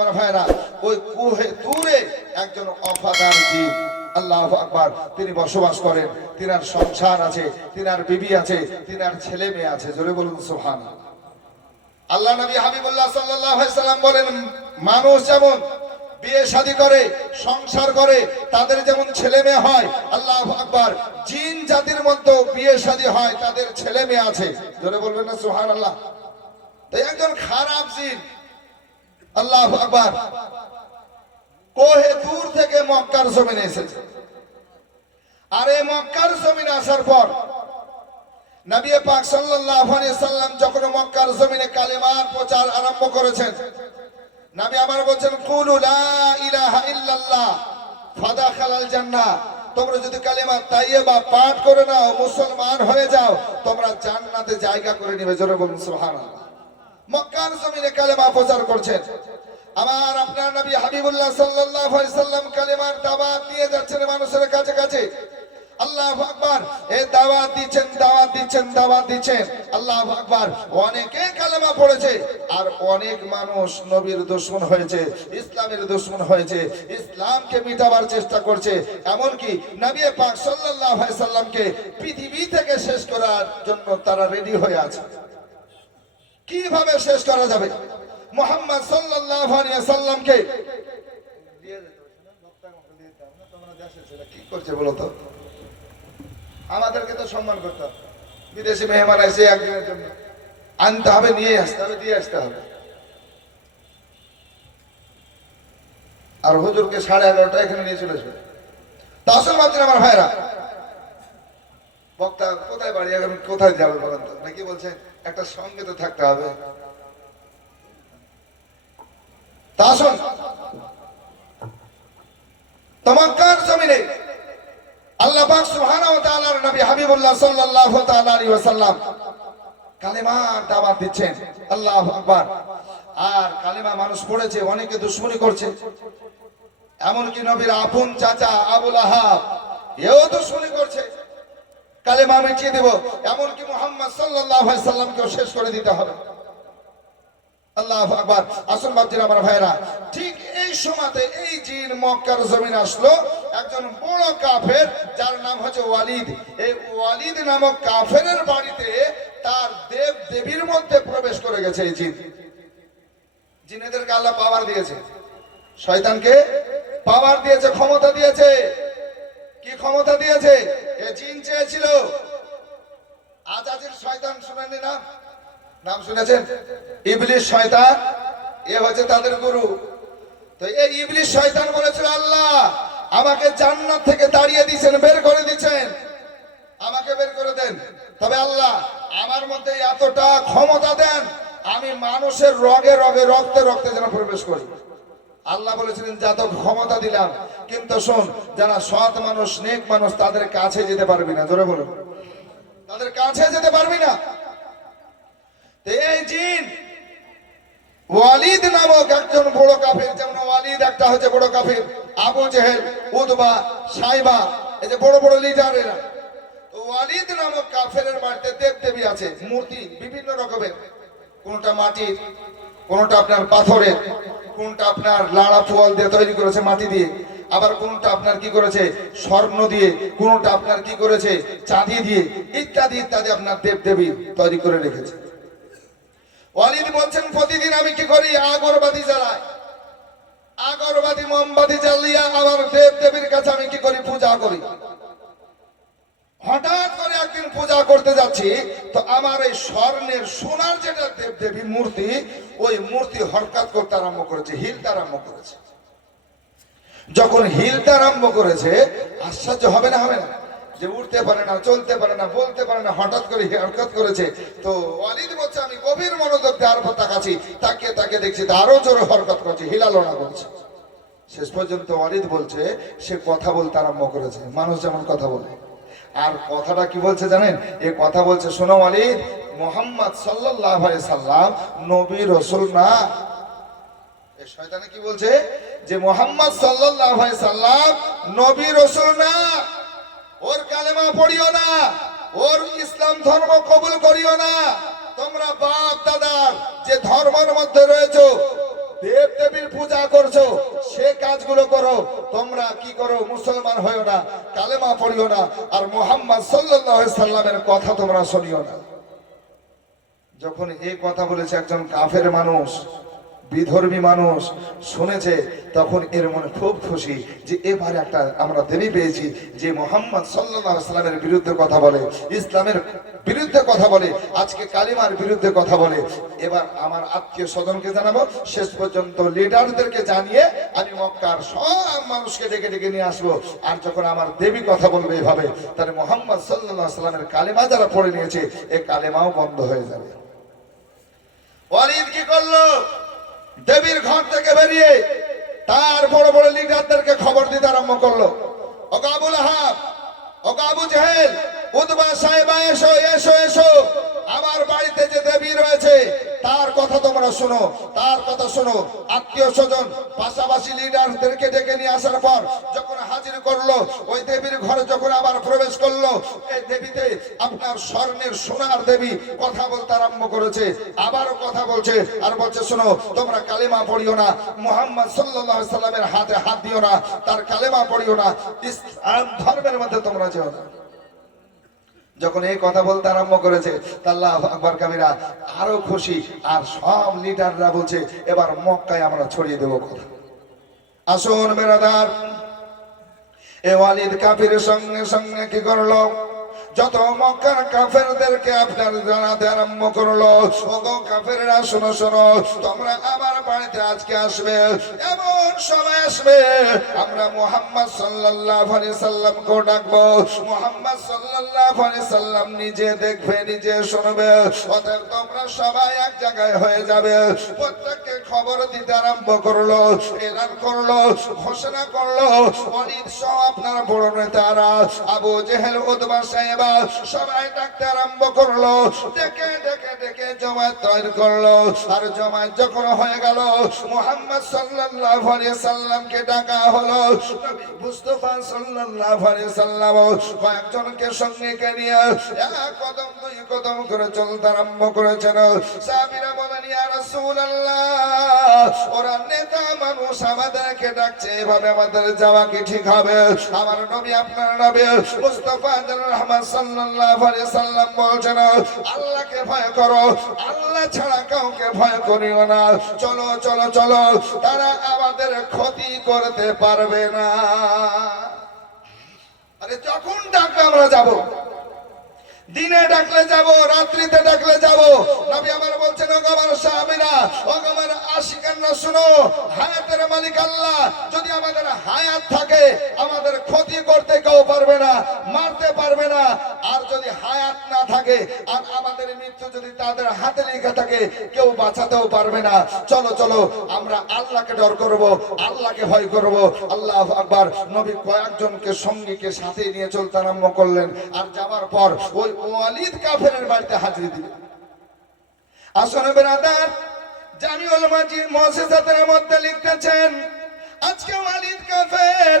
আমার ভাইরা, ওই কুহে দূরে একজন অফাদার জীব, আল্লাহ আকবার, তিনি বসবাস করেন, তিনার সংসার আছে, তিনার বিবি আছে, তিনার ছেলে মেয়ে আছে, জোরে বলুন সুহান আল্লাহ নবী হাবিবুল্লাহ সাল্লাম বলেন, মানুষ যেমন বিয়ে শাদী করে, সংসার করে, তাদের যেমন ছেলে মেয়ে হয়, আল্লাহ আকবার, জিন জাতির মধ্যে বিয়ে শাদী হয়, তাদের ছেলে মেয়ে আছে, জোরে বলবেন না সুহান আল্লাহ তাই একজন খারাপ জিন আল্লাহ আকবার। কোহে দূর থেকে মক্কার জমিনে এসেছে। আর এই মক্কার জমিনে আসার পর নবী পাক সাল্লাল্লাহু আলাইহি সাল্লাম যখন মক্কার জমিনে কালেমার প্রচার আরম্ভ করেছেন, নবী বলছেন, কুলু লা ইলাহা ইল্লাল্লাহ জান্নাহ। তোমরা যদি কালেমা তাইয়্যিবা পাঠ করে নাও, মুসলমান হয়ে যাও, তোমরা জান্নাতে জায়গা করে নেবে। জোরে বলুন, সুবহানাল্লাহ। মক্কার জমিনে কালেমা প্রচার করছেন। আমার আপনার নবী হাবিবুল্লাহ সাল্লাল্লাহু আলাইহি সাল্লাম কালেমার দাওয়াত দিয়ে যাচ্ছেন মানুষের কাছে কাছে। আল্লাহ আকবার। এ দাওয়াত দিচ্ছেন দাওয়াত দিচ্ছেন দাওয়াত দিচ্ছেন। আল্লাহ আকবার। অনেকে কালেমা পড়েছে আর অনেক মানুষ নবীর দুশ্মন হয়েছে, ইসলামের দুশ্মন হয়েছে, ইসলামকে মিটাবার চেষ্টা করছে। এমনকি নবী পাক সাল্লাল্লাহু আলাইহি সাল্লামকে পৃথিবী থেকে শেষ করার জন্য তারা রেডি হয়ে আছে। কীভাবে শেষ করা যাবে? মোহাম্মদ আলাইহি সাল্লামকে বিদেশি জন্য আনতে হবে আসতে হবে, দিয়ে আসতে হবে। আর হুজুরকে সাড়ে এগারোটা এখানে নিয়ে চলে আসবে। তা আসল ভাবছেন আমার ভাইরা বক্তা, কোথায় বাড়ি? এখন কোথায় যাবে বলেন তো? নাকি বলছেন, একটা সঙ্গে তো থাকতে হবে। তা আসুন। তমাক্কার জমিনে আল্লাহ পাক সুবহানাহু ওয়া তাআলার নবী হাবিবুল্লাহ সাল্লাল্লাহু তাআলা ওয়াসাল্লাম কালেমার দাওয়াত দিচ্ছেন। আল্লাহু আকবার। আর কালেমা মানুষ পড়েছে, অনেকে দুশ্মনী করছে। এমনকি নবীর আপন চাচা আবুল আহাব, এও দুশ্মনী করছে। কালেমা মিটিয়ে দেব। এমনকি মুহাম্মদ আলাইহি সাল্লামকেও শেষ করে দিতে হবে। আকবার। আসুন আমার ভাইরা ঠিক এই সময়তে এই জিন মক্কার জমিন আসলো। একজন বড় কাফের, যার নাম হচ্ছে ওয়ালিদ। এই ওয়ালিদ নামক কাফেরের বাড়িতে তার দেব দেবীর মধ্যে প্রবেশ করে গেছে এই জিন। জিনেদেরকে আল্লাহ পাওয়ার দিয়েছে। শয়তানকে পাওয়ার দিয়েছে, ক্ষমতা দিয়েছে। কি ক্ষমতা দিয়েছে? এ জিন চেয়েছিল। আজাজির শয়তান, শুনেননি না? নাম শুনেছেন? ইবলিশ শয়তান, এ হচ্ছে তাদের গুরু। তো এই ইবলিশ শয়তান বলেছিল, আল্লাহ, আমাকে জান্নাত থেকে দাঁড়িয়ে দিয়েছেন বের করে দিয়েছেন আমাকে বের করে দেন। তবে আল্লাহ, আমার মধ্যে এতটা ক্ষমতা দেন, আমি মানুষের রগে রগে রক্তে রক্তে যেন প্রবেশ করি। আল্লাহ বলেছিলেন যত ক্ষমতা দিলাম, কিন্তু শোন, যারা সৎ মানুষ, নেক মানুষ, তাদের কাছে যেতে পারবি না। জোরে বলুন তাদের কাছে যেতে পারবি না। এই জিন, ওয়ালিদ নামক একজন বড় কাফের, যেমন ওয়ালিদ একটা হচ্ছে বড় আবু সাইবা, এই যে বড় বড় ওয়ালিদ নামক আছে, মূর্তি বিভিন্ন রকমের। কোনটা মাটির, কোনটা আপনার পাথরের। কোনটা আপনার লাড়া পোয়াল দিয়ে তৈরি করেছে মাটি দিয়ে? আবার কোনটা আপনার কি করেছে? স্বর্ণ দিয়ে। কোনটা আপনার কি করেছে? চাঁদি দিয়ে। ইত্যাদি ইত্যাদি আপনার দেব দেবী তৈরি করে রেখেছে। বলছেন, প্রতিদিন আমি কি করি? আগরবাতি জ্বালাই। আগরবাতি, মোমবাতি জ্বালিয়ে আমার দেব দেবীর কাছে আমি কি করি? পূজা করি। হঠাৎ করে একদিন পূজা করতে যাচ্ছি, তো আমার এই স্বর্ণের সোনার যেটা দেব দেবী মূর্তি, ওই মূর্তি হরকাত করতে আরম্ভ করেছে, হিলতে আরম্ভ করেছে। যখন হিলতে আরম্ভ করেছে, আশ্চর্য হবে না হবে না? যে উঠতে পারে না, চলতে পারে না, বলতে পারে না, হঠাৎ করে হরকত করেছে, তো ওয়ালিদ বলছে, আমি গভীর মনোযোগ দিয়ে আরও তাকাচ্ছি তাকে তাকে দেখছি তো আরও জোরে হরকত করছে হিলালো না বলছে শেষ পর্যন্ত অলিদ বলছে, সে কথা বলতে আরম্ভ করেছে, মানুষ যেমন কথা বলে। আর কথাটা কি বলছে জানেন? এ কথা বলছে, শোনো ওয়ালিদ মোহাম্মদ আলাইহি সাল্লাম নবী রসুল না। শয়তানে কি বলছে? যে মোহাম্মদ আলাইহি সাল্লাম নবী রসুল না। ওর কালেমা পড়িও না। ওর ইসলাম ধর্ম কবুল করিও না। তোমরা বাপ দাদার যে ধর্মের মধ্যে রয়েছো দেব দেবীর পূজা করছ, সে কাজগুলো করো। তোমরা কি করো, মুসলমান হইও না, কালেমা পড়িও না, আর মোহাম্মদ সাল্লাহ সাল্লামের কথা তোমরা শুনিও না। যখন এই কথা বলেছে একজন কাফের মানুষ বিধর্মী মানুষ শুনেছে, তখন এর মনে খুব খুশি যে এবারে একটা আমরা দেবী পেয়েছি যে মোহাম্মদ সাল্লামের বিরুদ্ধে কথা বলে, ইসলামের বিরুদ্ধে কথা বলে, আজকে কালিমার বিরুদ্ধে কথা বলে। এবার আমার আত্মীয় স্বজনকে জানাব, শেষ পর্যন্ত লিডারদেরকে জানিয়ে আমি মক্কার সব মানুষকে ডেকে ডেকে নিয়ে আসব। আর যখন আমার দেবী কথা বলবে এভাবে, তাহলে মোহাম্মদ সাল্লাহ সাল্লামের কালেমা যারা পড়ে নিয়েছে, এ কালেমাও বন্ধ হয়ে যাবে। কি করল? দেবীর ঘর থেকে বেরিয়ে তার বড় বড় লিডারদেরকে খবর দিতে আরম্ভ করল। আহাব, ওগো আবু জাহেল উতবা সাহেবা, এসো এসো এসো। আমার বাড়িতে যে দেবী রয়েছে, তার কথা তোমরা শোনো, তার কথা শোনো। আত্মীয় স্বজন, পাশাপাশি লিডারদেরকে ডেকে নিয়ে আসার পর যখন হাজির করল, ওই দেবীর ঘরে যখন আবার প্রবেশ করল, এই দেবীতে আপনার স্বর্ণের সোনার দেবী কথা বলতে আরম্ভ করেছে, আবারও কথা বলছে আর বলছে, শোনো, তোমরা কালেমা পড়িও না, মোহাম্মদ সাল্লাল্লাহু সাল্লামের হাতে হাত দিও না, তার কালেমা পড়িও না ধর্মের মধ্যে তোমরা যেও না। যখন এই কথা বলতে আরম্ভ করেছে আল্লাহ আকবর কাবিরা আরও খুশি, আর সব লিডাররা বলছে, এবার মক্কায় আমরা ছড়িয়ে দেবো কথা। আসুন বেরাদার এ ওয়ালিদ কাফির সঙ্গে সঙ্গে কি করল? যত মক্কার কাফেরদেরকে আপনার জানাতে আরম্ভ করল ওগো কাফেররা, শোনো শোনো, তোমরা আমার বাড়িতে আজকে আসবে। এমন সময় আসবে, আমরা মোহাম্মদ সাল্লাল্লাহু আলাইহি সাল্লামকে ডাকবো। মোহাম্মদ সাল্লাল্লাহু আলাইহি সাল্লাম নিজে দেখবে, নিজে শুনবে, অতএব তোমরা সবাই এক জায়গায় হয়ে যাবে। প্রত্যেককে খবর দিতে আরম্ভ করল, এলান করল, ঘোষণা করল অনিত সহ আপনার বড় নেতারা, আবু জেহেল উদ্বা সাহেবা সবাই ডাকতে আরম্ভ করল। ডেকে ডেকে ডেকে জমায়েত তৈরি করল। আর জমায়েত যখন হয়ে গেল, মোহাম্মদ সাল্লাল্লাহু সাল্লামকে ডাকা হলো। মুস্তাফা সাল্লাল্লাহু সাল্লাম কয়েকজনকে সঙ্গে নিয়ে কদম, দুই কদম করে চলতে আরম্ভ করেছেন। সাহাবীরা বলেন, ইয়া ওরা নেতা মানুষ আমাদেরকে ডাকছে, এভাবে আমাদের যাওয়া কি ঠিক হবে? আমার নবী, আপনার নবী মুস্তাফা রহমান সাল্লাল্লাহু আলাইহি সাল্লাম করো, আল্লাহ ছাড়া কাউকে ভয় করিও না। চলো চলো চলো, তারা আমাদের ক্ষতি করতে পারবে না। আরে যখন ডাকবে আমরা যাব। দিনে ডাকলে যাব, রাত্রিতে ডাকলে যাব। নবী আমার বলছেন, ওগো আমার সাহাবীরা আমার আশিকানরা, শুনো, হায়াতের মালিক আল্লাহ। যদি আমাদের হায়াত থাকে, আমাদের ক্ষতি করতে কেউ পারবে না, মারতে পারবে না। আর যদি হায়াত না থাকে, আর আমাদের মৃত্যু যদি তাদের হাতে লেগে থাকে, কেউ বাঁচাতেও পারবে না। চলো চলো, আমরা আল্লাহকে ডর করব, আল্লাহকে ভয় করব। আল্লাহ আকবার, নবী কয়েকজনকে সঙ্গীকে সাথে নিয়ে চলতে আরম্ভ করলেন। আর যাওয়ার পর ওই ওয়ালিদ কাফেরের বাড়িতে হাজির দিল আসলে বেরাদার, জামিউল মাজিদ মহসেসাতের মধ্যে লিখতেছেন, আজকে ওয়ালিদ কাফের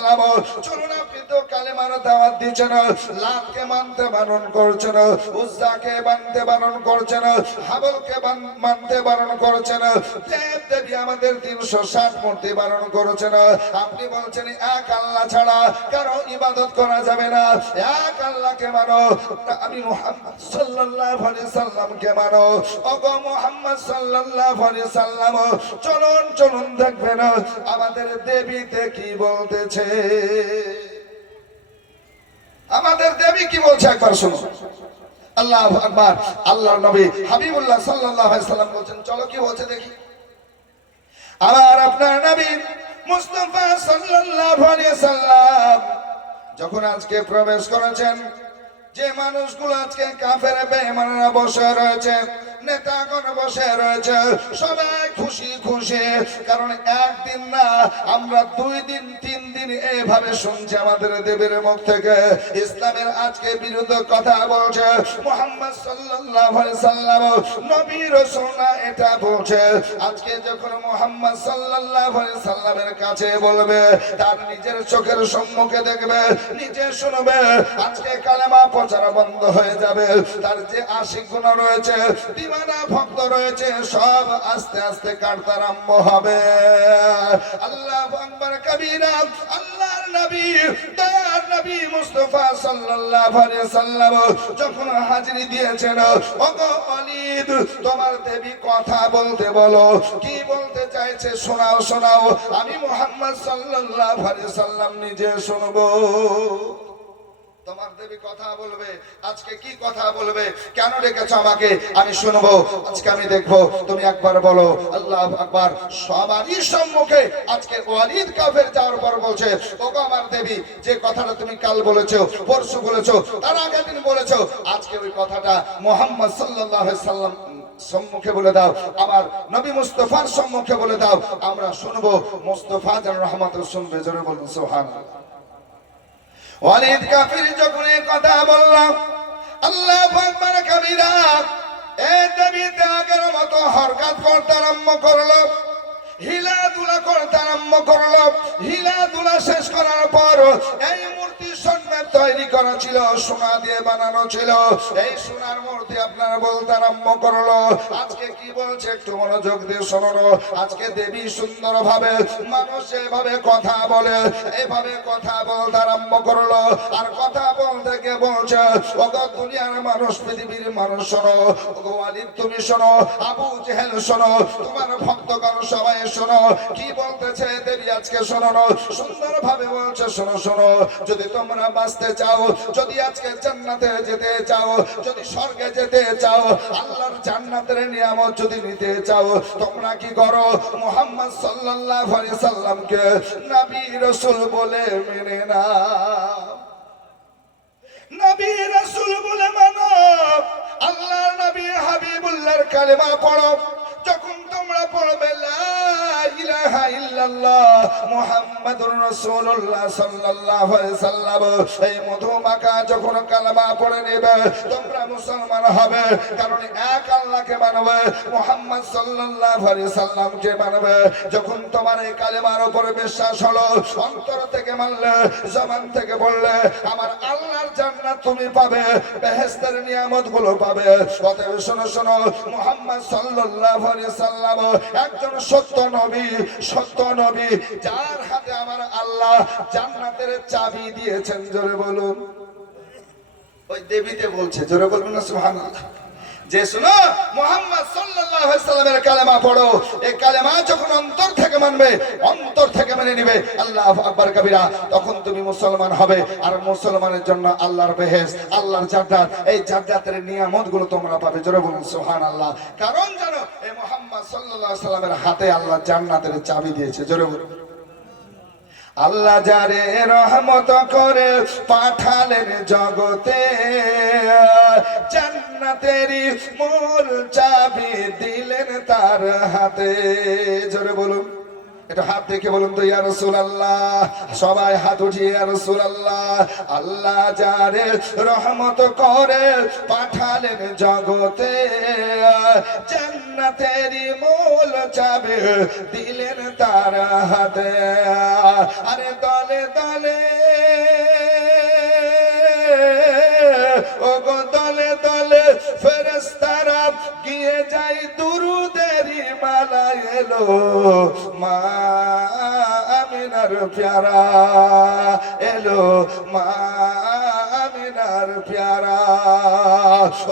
চলুন আপনি তো কালেমার দাওয়াত দিচ্ছেন মানতে বারণ করছেন উজ্জাকে মানতে বারণ করছেন হাবলকে মানতে বারণ করছেন দেব দেবী আমাদের তিনশো ষাট মূর্তি বারণ আপনি বলছেন, এক আল্লাহ ছাড়া কারও ইবাদত করা যাবে না। এক আল্লাহকে মানো। আমি মুহাম্মদ সাল্লাল্লাহু আলাইহি সাল্লামকে মানো। ওগো মুহাম্মদ সাল্লাল্লাহু আলাইহি সাল্লাম, চলুন চলুন দেখবেন আমাদের দেবীতে কি বলতেছে। আমাদের দেবী কি বলছে একবার শুনুন আল্লাহ আকবার। আল্লাহর নবী হাবিবুল্লাহ আলাইহি সাল্লাম বলছেন, চলো কি বলছে দেখি। আবার আপনার নবী মুস্তাফা সাল্লাম যখন আজকে প্রবেশ করেছেন, যে মানুষগুলো আজকে কাফের, বেঈমানরা বসে রয়েছে, নেতাগণ বসে রয়েছে, সবাই খুশি খুশি, কারণ একদিন না, আমরা দুই দিন, তিন দিন এইভাবে শুনছি আমাদের দেবের মুখ থেকে। ইসলামের আজকে বিরুদ্ধে কথা বলছে। মোহাম্মদ সাল্লাল্লাহু আলাইহি সাল্লাম, নবী রাসূল এটা বলছে। আজকে যখন মোহাম্মদ আলাইহি সাল্লামের কাছে বলবে, তার নিজের চোখের সম্মুখে দেখবে, নিজে শুনবে, আজকে কালেমা প্রচার বন্ধ হয়ে যাবে। তার যে আশিক গুণ রয়েছে দিওয়ানা ভক্ত রয়েছে, সব আস্তে আস্তে কাটতে আরম্ভ হবে। আল্লাহ আকবার, কবিরা আল্লাহর নবী, দয়ার নবী মুস্তাফা সাল্লাল্লাহু আলাইহি সাল্লাম যখন হাজিরি দিয়েছেন, ওগো ওয়ালিদ, তোমার দেবী কথা বলতে বলো। কি বলতে চাইছে? শোনাও শোনাও। আমি মুহাম্মদ সাল্লাল্লাহু আলাইহি সাল্লাম নিজে শুনব। তোমার দেবী কথা বলবে। আজকে কি কথা বলবে? কেন রেখেছো আমাকে? আমি শুনব। আজকে আমি দেখব। তুমি একবার বলো, আল্লাহ সবারই সম্মুখে আজকে ওয়ালিদ কাফের যাওয়ার পর বলছে, ওগো আমার দেবী, যে কথাটা তুমি কাল পরশু বলেছ, তার দিন বলেছ, আজকে ওই কথাটা মোহাম্মদ সাল্লাল্লাহু সাল্লাম সম্মুখে বলে দাও, আমার নবী মুস্তফার সম্মুখে বলে দাও, আমরা শুনব। মুস্তফা যেন রহমত শুনবে জোরে বলুন, সুবহানাল্লাহ। ওয়ালিদ কাফির যখন কথা বললাম, আল্লাহ ভগবান কাবিরা এই দেবীতে আগের মতো হরকাত করতে আরম্ভ করল। হিলা দুলা করতে আরম্ভ করল। হিলা দুলা শেষ করার পর এই মূর্তি সন্ন্যাস তৈরি করা ছিল, সোনা দিয়ে বানানো ছিল। এই সোনার মূর্তি আপনারা বলতে আরম্ভ করল। আজকে কি বলছে একটু মনোযোগ দিয়ে শোনো আজকে দেবী সুন্দর ভাবে মানুষ এভাবে কথা বলে, এভাবে কথা বলতে আরম্ভ করল। আর কথা বলতে গিয়ে বলছে? ওগো দুনিয়ার মানুষ, পৃথিবীর মানুষ শোনো। ওগো আলিদ তুমি শোনো। আবু জেহেল শোনো। তোমার ভক্তগণ সবাই শোনো, কি বলতেছে দেবী আজকে শোনো সুন্দর ভাবে বলছে, শোনো শোনো, যদি তোমরা বাঁচতে চাও, যদি আজকে জান্নাতে যেতে চাও, যদি স্বর্গে যেতে চাও, আল্লাহর জান্নাতের নিয়ামত যদি নিতে চাও, তোমরা কি করো? মোহাম্মদ সাল্লাল্লাহু আলাইহি সাল্লামকে নবী রাসূল বলে মেনে নাও। নবী রাসূল বলে মানো। আল্লাহর নবী হাবিবুল্লাহর কালেমা পড়ো। যখন তোমরা পড়বে যখন তোমরা এই কালেমার উপরে বিশ্বাস হলো, অন্তর থেকে মানলে, জবান থেকে বললে, আমার আল্লাহর জান্নাত তুমি পাবে, বেহেশতের নিয়ামতগুলো পাবে। অতএব শোনো শোনো, মুহাম্মদ আলাইহি সাল্লাম, একজন সত্য নবী সত্য নবী, যার হাতে আমার আল্লাহ জান্নাতের চাবি দিয়েছেন, জোরে বলুন। ওই দেবীতে বলছে, জোরে বলবেন না, সুবহানাল্লাহ। যে শুনো, মোহাম্মদ সাল্লামের কালেমা পড়ো, এই কালেমা যখন অন্তর থেকে মানবে, অন্তর থেকে মেনে নিবে, আল্লাহ আকবার কবিরা, তখন তুমি মুসলমান হবে। আর মুসলমানের জন্য আল্লাহর বেহেশত আল্লাহর জান্নাত, এই জান্নাতের নিয়ামতগুলো তোমরা পাবে। জোরে বলুন, সুবহানাল্লাহ। কারণ জানো, এই মোহাম্মদ আলাইহি সাল্লামের হাতে আল্লাহ জান্নাতের চাবি দিয়েছে। জোরে বলুন। আল্লাহ যারে রহমত করে পাঠালেন জগতে জান্নাতেরই মূল চাবি দিলেন তার হাতে। জোরে বলুন। এটা হাত দেখে বলুন তো, ইয়া রাসূলুল্লাহ। সবাই হাত উঠিয়ে, ইয়া রাসূলুল্লাহ। আল্লাহ যারে রহমত করে পাঠালেন জগতে, জান্নাতেরই মূল চাবি দিলেন তার হাতে। আরে দলে দলে, ওগো দলে দলে ফেরেশতারা গিয়ে যাই দুরুদেরই এলো মা আমিনার প্যারা এলো মা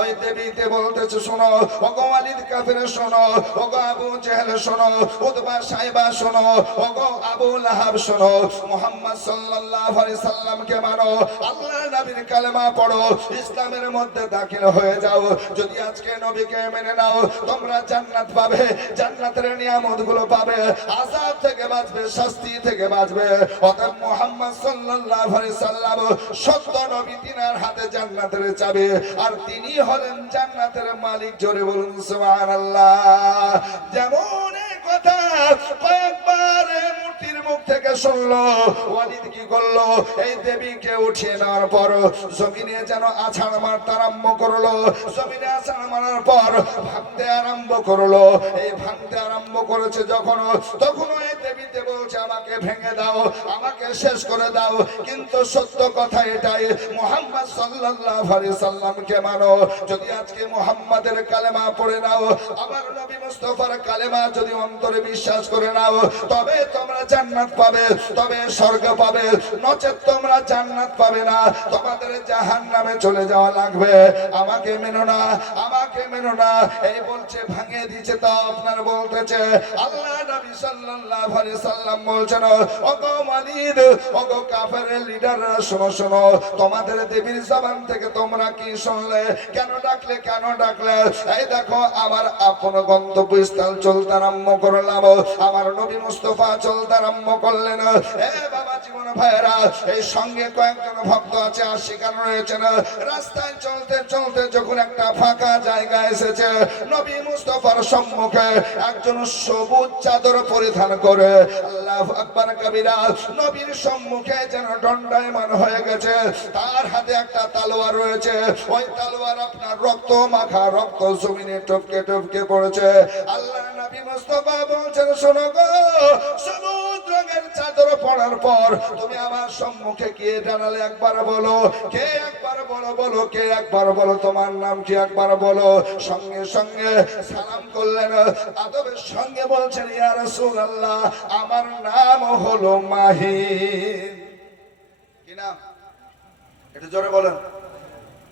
ওই দেবীতে বলতেছে, শোনো, ওগো ওয়ালিদ কাফির শোনো, ওগো আবু জেহেল শোনো, উতবা সাইবা শোনো, ওগো আবু লাহাব শোনো, মুহাম্মদ সাল্লাল্লাহু আলাইহি সাল্লামকে মানো, আল্লাহর নবীর কালেমা পড়ো, ইসলামের মধ্যে দাখিল হয়ে যাও, যদি আজকে নবীকে মেনে নাও, তোমরা জান্নাত পাবে, জান্নাতের নিয়ামতগুলো পাবে, আযাব থেকে বাঁচবে, শাস্তি থেকে বাঁচবে, অতএব মুহাম্মদ সাল্লাল্লাহু আলাইহি সাল্লাম সত্য নবী তিনার হাতে জান্নাতের চাবি, আর তিনি হলেন জান্নাতের মালিক, জোরে বলুন সুবহানাল্লাহ। যেমন কথা কয়েকবার মূর্তির মুখ থেকে শুনলো, ওয়ালিদ কি করল? এই দেবীকে উঠিয়ে নেওয়ার পর জমিনে যেন আছাড় মারতে আরম্ভ করল, জমিনে আছাড় মারার পর ভাঙতে আরম্ভ করল। এই ভাঙতে আরম্ভ করেছে যখন তখন এই দেবীতে বলছে, আমাকে ভেঙে দাও, আমাকে শেষ করে দাও। কিন্তু সত্য কথা এটাই, মোহাম্মদ সাল্লাল্লাহু সাল্লামকে মানো, যদি আজকে মোহাম্মদের কালেমা পড়ে নাও, আমার নবী মুস্তাফার কালেমা যদি অন্তরে বিশ্বাস করে নাও, তবে তোমরা জান্নাত পাবে, তবে স্বর্গ পাবে। নচেত তোমরা জান্নাত পাবে না, তোমাদের জাহান্নামে চলে যাওয়া লাগবে। আমাকে মেনো না, আমাকে মেনো না। এই বলছে, ভাঙিয়ে দিচ্ছে তা আপনার বলতেছে। আল্লাহ সাল্লাল্লাহু আলাইহি সাল্লাম বলছেন, ওগো মালিদ ওগো কাফেরের লিডাররা শোনো শোনো, তোমাদের দেবীর জবান থেকে তোমরা কি শুনলে? কেন ডাকলে কেন ডাকলে? এই দেখো, আমার আপন গন্তব্যস্থল চলতে আরম্ভ করলাম, আমার নবী মুস্তফা চলতে আরম্ভ করলেন। এ বাবা জীবন ভাইয়েরা এই সঙ্গে কয়েকজন ভক্ত আছে, আর সেখানে রয়েছেন। রাস্তায় চলতে চলতে যখন একটা ফাঁকা জায়গা এসেছে, নবী মুস্তফার সম্মুখে একজন সবুজ চাদর পরিধান করে। আল্লাহ আকবর কবিরা নবীর সম্মুখে যেন দণ্ডায়মান হয়ে গেছে। তার হাতে একটা তালোয়ার রয়েছে। ওই তালোয়ার আপনার রক্ত মাখা, রক্ত জমিনে টপকে টপকে পড়েছে। আল্লাহ নবী মুস্তফা বলছেন, শোনো গো, সবুজ রঙের পড়ার পর তুমি আমার সম্মুখে কে জানালে একবার বলো, কে একবার বলো বলো, কে একবার বলো, তোমার নাম কি একবার বলো? সঙ্গে সঙ্গে সালাম করলেন, আদবের সঙ্গে বলছেন, ইয়া রাসূলুল্লাহ, আমার নাম হলো মাহিন কি নাম? এটা জোরে বলেন।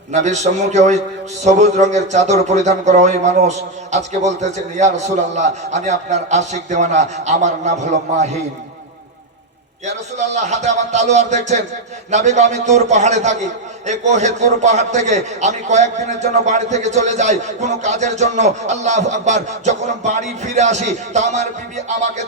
নবীর সম্মুখে ওই সবুজ রঙের চাদর পরিধান করা ওই মানুষ আজকে বলতেছেন, ইয়া রাসূলুল্লাহ, আমি আপনার আশিক দেওয়ানা, আমার নাম হলো মাহিন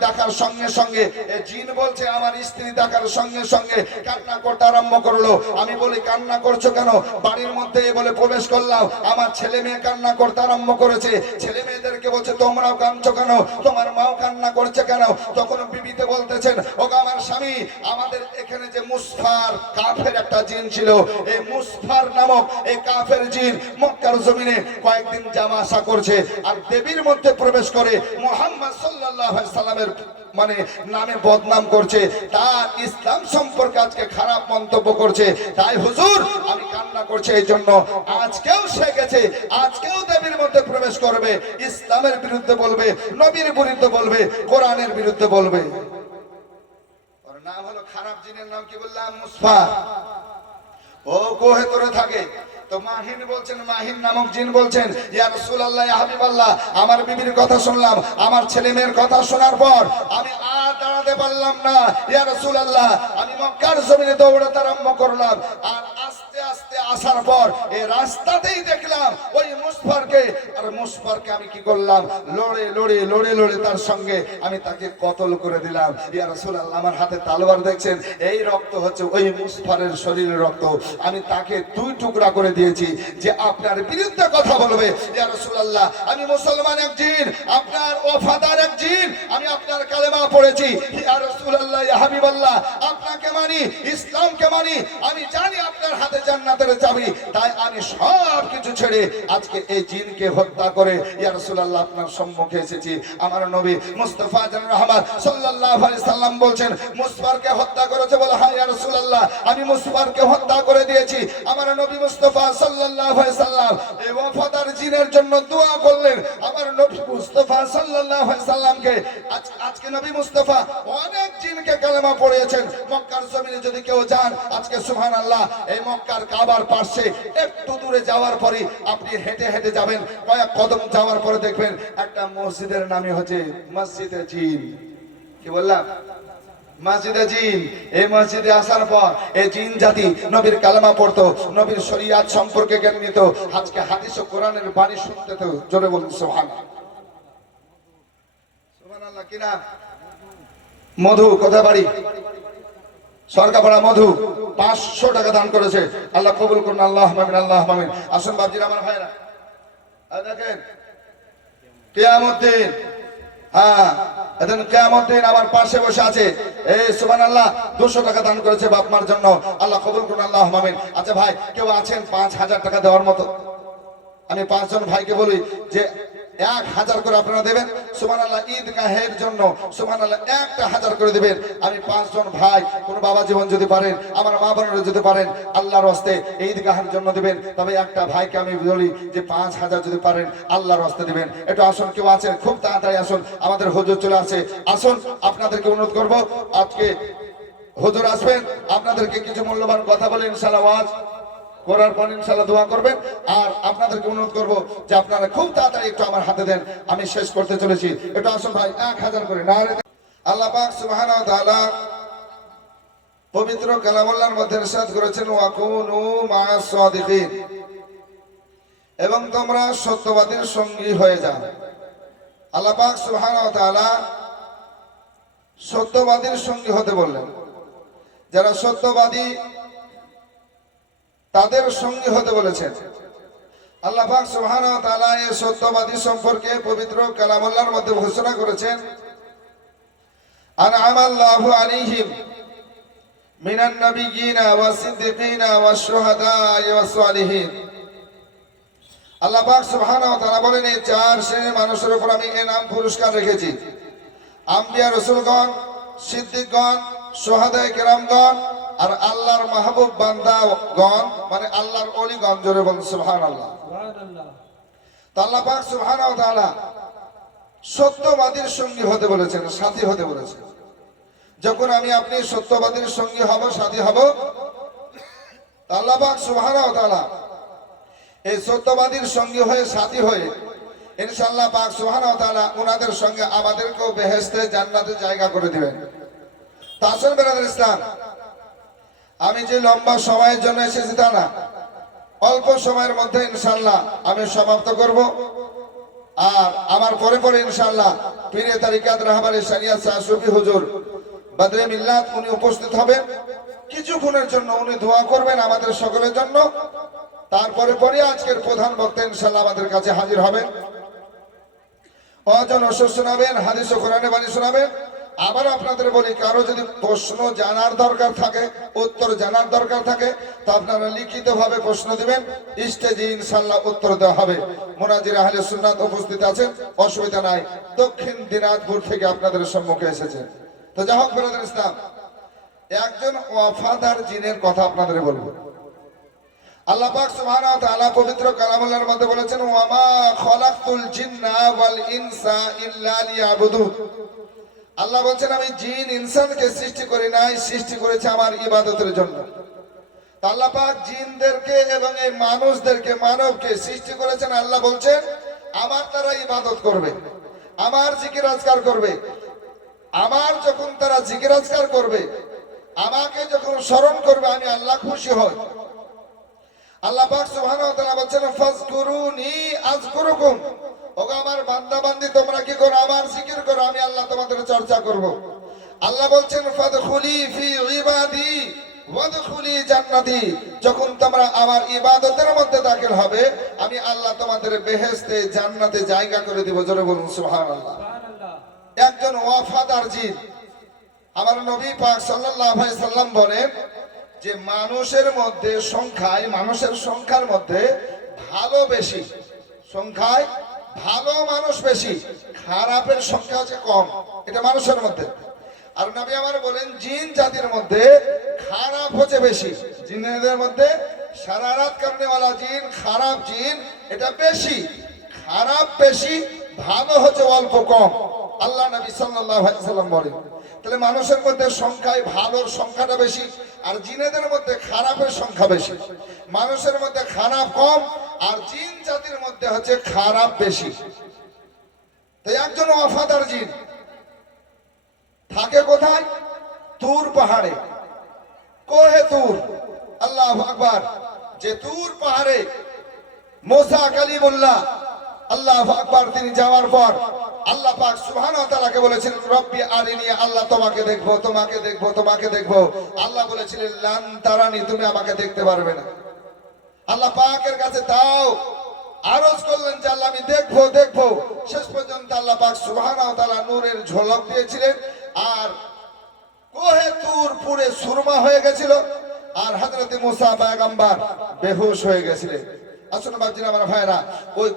দেখার সঙ্গে সঙ্গে জিন বলছে, আমার স্ত্রী দেখার সঙ্গে সঙ্গে কান্না করতে আরম্ভ করল। আমি বলি, কান্না করছ কেন? বাড়ির মধ্যে বলে প্রবেশ করলাম। আমার ছেলে মেয়ে কান্না করতে আরম্ভ করেছে। ছেলে মেয়েদেরকে বলছে, তোমরাও কাঁদছো কেন? তোমার মাও কান্না করছে কেন? তখন বিবিতে বলতেছেন, ওগো, আমার স্বামী আমাদের এখানে যে মুসফার কাফের একটা জিন ছিল, এই মুসফার নামক এই কাফের জিন মক্কার জমিনে কয়েকদিন জামা আসা করছে আর দেবীর মধ্যে প্রবেশ করে মোহাম্মদ আলাইহি সাল্লামের মানে নামে বদনাম করছে। তার ইসলাম সম্পর্কে আজকে খারাপ মন্তব্য করছে। তাই হুজুর, আমি কান্না করছি এই জন্য। আজকেও সে গেছে, আজকেও দেবীর মধ্যে প্রবেশ করবে। ইসলামের বিরুদ্ধে বলবে, নবীর বিরুদ্ধে বলবে, কোরআনের বিরুদ্ধে বলবে। নাম হলো খারাপ জিনের নাম কি বললাম? মুসফা। ও কোহে তোরে থাকে। তো মাহিন বলছেন, মাহিন নামক জিন বলছেন, ইয়া রাসূলুল্লাহ, ইয়া হাবিবাল্লাহ, আমার বিবির কথা শুনলাম, আমার ছেলে মেয়ের কথা শোনার পর আমি আর দাঁড়াতে পারলাম না। ইয়া রাসূলুল্লাহ, আমি মক্কার জমিনে দৌড়াতে আরম্ভ করলাম। আর আসার পর এই রাস্তাতেই দেখলাম ওই মুসফারকে। আর মুসফারকে আমি কি করলাম? লড়ে লড়ে লড়ে লড়ে তার সঙ্গে আমি তাকে কতল করে দিলাম। ইয়া রাসূলুল্লাহ, আমার হাতে তালোয়ার দেখছেন? এই রক্ত হচ্ছে ওই মুসফারের শরীরের রক্ত। আমি তাকে দুই টুকরা করে দিয়েছি যে আপনার বিরুদ্ধে কথা বলবে। ইয়া রাসূলুল্লাহ, আমি মুসলমান এক জিন, আপনার ওফাদার এক জিন, আমি আপনার কালেমা পড়েছি। ইয়া রাসূলুল্লাহ, ইয়া হাবিবাল্লাহ, আপনাকে মানি, ইসলামকে মানি, আমি জানি আপনার হাতে জান্নাতের চাবি, তাই আমি সব কিছু ছেড়ে আজকে এই জিনকে হত্যা করে, ইয়া রাসূলুল্লাহ, আপনার সম্মুখে এসেছি। আমার নবী মুস্তাফা জান রহমান সাল্লাল্লাহু আলাইহি সাল্লাম বলছেন, মুসফারকে হত্যা করেছে বলে হ্যাঁ ইয়া রাসূলুল্লাহ, আমি মুসফারকে হত্যা করে দিয়েছি। আমার নবী মুস্তাফা সাল্লাল্লাহু আলাইহি সাল্লাম এই ওয়াফাদার জিনের জন্য দোয়া করলেন। আমার নবী মুস্তাফা সাল্লাল্লাহু আলাইহি সাল্লামকে আজকে নবী মুস্তাফা অনেক জিনকে কালেমা পড়িয়েছেন। মক্কার জমিনে যদি কেউ যান, আজকে সুবহানাল্লাহ, এই মক্কার কাবার পাশে একটু দূরে যাওয়ার পরে আপনি হেঁটে হেঁটে যাবেন, কয়েক কদম যাওয়ার পরে দেখবেন একটা মসজিদের নামই হচ্ছে মসজিদে জিন। কি বললাম? মসজিদে জিন। এই মসজিদে আসার পর এই জিন জাতি নবীর কালামা পড়তো, নবীর শরিয়াত সম্পর্কে জ্ঞান নিত, আজকে হাদিস ও কোরআনের বাণী শুনতে তো জোরে বলুন সোহান মধু, কোথায় বাড়ি? সরকাপাড়া মধু। পাঁচশো টাকা দান করেছে। আল্লাহ কবুল করুন, আল্লাহ মামিন আল্লাহ মামিন। আসুন বাবজির আমার ভাইরা দেখেন কেয়ামুদ্দিন হ্যাঁ এখন কেয়ামুদ্দিন আমার পাশে বসে আছে। এই সুমান আল্লাহ দুশো টাকা দান করেছে বাপ মার জন্য। আল্লাহ কবুল করুন, আল্লাহ মামিন। আচ্ছা ভাই, কেউ আছেন পাঁচ হাজার টাকা দেওয়ার মতো? আমি পাঁচজন ভাইকে বলি যে এক হাজার করে আপনারা দেবেন। সুমান আল্লাহ ঈদ গাহের জন্য সুমান আল্লাহ একটা হাজার করে দেবেন। আমি পাঁচজন ভাই, কোন বাবা জীবন যদি পারেন, আমার মা বোনেরা যদি পারেন, আল্লাহর হস্তে ঈদ গাহের জন্য দেবেন। তবে একটা ভাইকে আমি বলি যে পাঁচ হাজার যদি পারেন, আল্লাহর হস্তে দেবেন। একটু আসুন, কেউ আছেন? খুব তাড়াতাড়ি আসুন, আমাদের হুজুর চলে আসে। আসুন, আপনাদেরকে অনুরোধ করব, আজকে হুজুর আসবেন, আপনাদেরকে কিছু মূল্যবান কথা বলে ইনশাআল্লাহ ওয়াজ করার পর ইনশাল্লাহ দোয়া করবেন। আর আপনাদেরকে অনুরোধ করব যে আপনারা খুব তাড়াতাড়ি একটু আমার হাতে দেন, আমি শেষ করতে চলেছি। একটু আসুন ভাই, এক হাজার করে না আল্লাহ পাক সুবহানাহু ওয়া তাআলা পবিত্র কালামুল্লাহর মধ্যে ইরশাদ করেছেন, ওয়াকুনু মা'আস সাদিকিন। এবং তোমরা সত্যবাদীর সঙ্গী হয়ে যাও। আল্লাহ পাক সুবহানাহু ওয়া তাআলা সত্যবাদীর সঙ্গী হতে বললেন। যারা সত্যবাদী তাদের সঙ্গী হতে বলেছেন। আল্লাহ পাক সুবহানাহু সত্যবাদী সম্পর্কে পবিত্র কালামুল্লাহর মধ্যে ঘোষণা করেছেন আলাইহিম সালিহিন। আল্লাহ এই চার শ্রেণির মানুষের আমি এনাম পুরস্কার রেখেছি। আম্বিয়া আর আল্লাহর মাহবুব বান্দা বান্দাগণ মানে আল্লাহর অলিগণ জোরে বলুন সুবহান আল্লাহ আল্লাহ পাক সুবহান সত্যবাদীর সঙ্গী হতে বলেছেন সাথী হতে বলেছেন। যখন আমি আপনি সত্যবাদীর সঙ্গী হব সাথী হব আল্লাহ পাক সুবহান এই সত্যবাদীর সঙ্গী হয়ে সাথী হয়ে ইনশাআল্লাহ পাক তাআলা ওনাদের সঙ্গে আমাদেরকেও বেহেশতে জান্নাতে জায়গা করে দিবেন। তাসল বেরাদার ইসলাম। আমি যে লম্বা সময়ের জন্য এসেছি তা না। অল্প সময়ের মধ্যে ইনশাল্লাহ আমি সমাপ্ত করব। আর আমার পরে পরে ইনশাল্লাহ পীরে তারিকাত রাহবারে সারিয়া শাহসুফি হুজুর বদরে মিল্লাত উনি উপস্থিত হবেন। কিছুক্ষণের জন্য উনি দোয়া করবেন আমাদের সকলের জন্য। তারপরে পরে আজকের প্রধান বক্তা ইনশাল্লাহ আমাদের কাছে হাজির হবেন। অজন অসুর শোনাবেন, হাদিস ও কোরআনে বাণী শোনাবেন। আবার আপনাদের বলি, কারও যদি প্রশ্ন জানার দরকার থাকে, উত্তর জানার দরকার থাকে, তা আপনারা লিখিত ভাবে প্রশ্ন দিবেন, স্টেজে ইনশাল্লাহ উত্তর দেওয়া হবে। মোনাজির আহলে সুন্নাত উপস্থিত আছেন, অসুবিধা নাই, দক্ষিণ দিনাজপুর থেকে আপনাদের সম্মুখে এসেছেন তো যা হোক, বেরোদের ইসলাম, একজন ওয়াফাদার জিনের কথা আপনাদের বলব। আল্লাহ পাক সুবহানাহু ওয়া তাআলা পবিত্র মধ্যে বলেছেন জিন্না ইনসা আল্লাহ বলছেন, আমি জিন ইনসানকে সৃষ্টি করি নাই, সৃষ্টি করেছে আমার ইবাদতের জন্য। আল্লাহ পাক জিনদেরকে এবং এই মানুষদেরকে, মানবকে সৃষ্টি করেছেন, আল্লাহ বলছেন, আমার তারা ইবাদত করবে, আমার জিকির আজকার করবে, আমার যখন তারা জিকির আজকার করবে, আমাকে যখন স্মরণ করবে, আমি আল্লাহ খুশি হই। আল্লাহ পাক সুবহানাহু ওয়া তাআলা বলেন ফাজকুরুনি আযকুরুকুম। ওগো আমার বান্দা বান্দি তোমরা কি করো? আমার জিকির করো আমি আল্লাহ তোমাদের চর্চা করব। আল্লাহ বলছেন ফাদখুলি ফি ইবাদি ওয়াদখুলি জান্নাতি। যখন তোমরা আমার ইবাদতের মধ্যে দাখিল হবে আমি আল্লাহ তোমাদের বেহেশতে জান্নাতে জায়গা করে দিব। জোরে বলুন সুবহানাল্লাহ। একজন ওয়াফাদার জিন। আমার নবী পাক সাল্লাল্লাহু আলাইহি সাল্লাম বলেন যে মানুষের মধ্যে সংখ্যায় মানুষের সংখ্যার মধ্যে ভালো বেশি। সংখ্যায় ভালো মানুষ বেশি, খারাপের সংখ্যা হচ্ছে কম। এটা মানুষের মধ্যে। আর নবী আমার বলেন, জিন জাতির মধ্যে খারাপ হচ্ছে বেশি। জিনদের মধ্যে সারা রাত কারণেওয়ালা জিন, খারাপ জিন, এটা বেশি। খারাপ বেশি, ভালো হচ্ছে অল্প কম। আল্লাহ নবী সাল্লাম বলেন। তাহলে মানুষের মধ্যে সংখ্যায় ভালোর সংখ্যাটা বেশি, আর জিনেদের মধ্যে খারাপের সংখ্যা বেশি। মানুষের মধ্যে খারাপ কম, আর জিন জাতির মধ্যে হচ্ছে খারাপ বেশি। তাই একজন অফাদার জিন থাকে কোথায়? তুর পাহাড়ে। কোহে তুর? আল্লাহ আকবার। যে তুর পাহাড়ে মোসা কালিমুল্লাহ, আল্লাহ আকবার তিনি যাওয়ার পর আল্লাহ পাক সুবহানাহু ওয়া তাআলাকে রব্বি আরিনি, আল্লাহ তোমাকে দেখব তোমাকে দেখব তোমাকে দেখব। আল্লাহ বলেছিলেন, লান তারানি, তুমি আমাকে দেখতে পারবে না। আল্লাহ পাকের কাছে তাও আরজ করলেন যে আল্লাহ, আমি দেখব দেখব। শেষ পর্যন্ত আল্লাহ পাক সুবহানাহু ওয়া তাআলা নূরের ঝলক দিয়েছিলেন। আর কোহে তুর পুরে সুরমা হয়ে গেছিল। আর হযরতে মুসা পয়গম্বর বেহুশ হয়ে গেছিলেন। আসুন বাজিরা আমার ভাইরা, ওই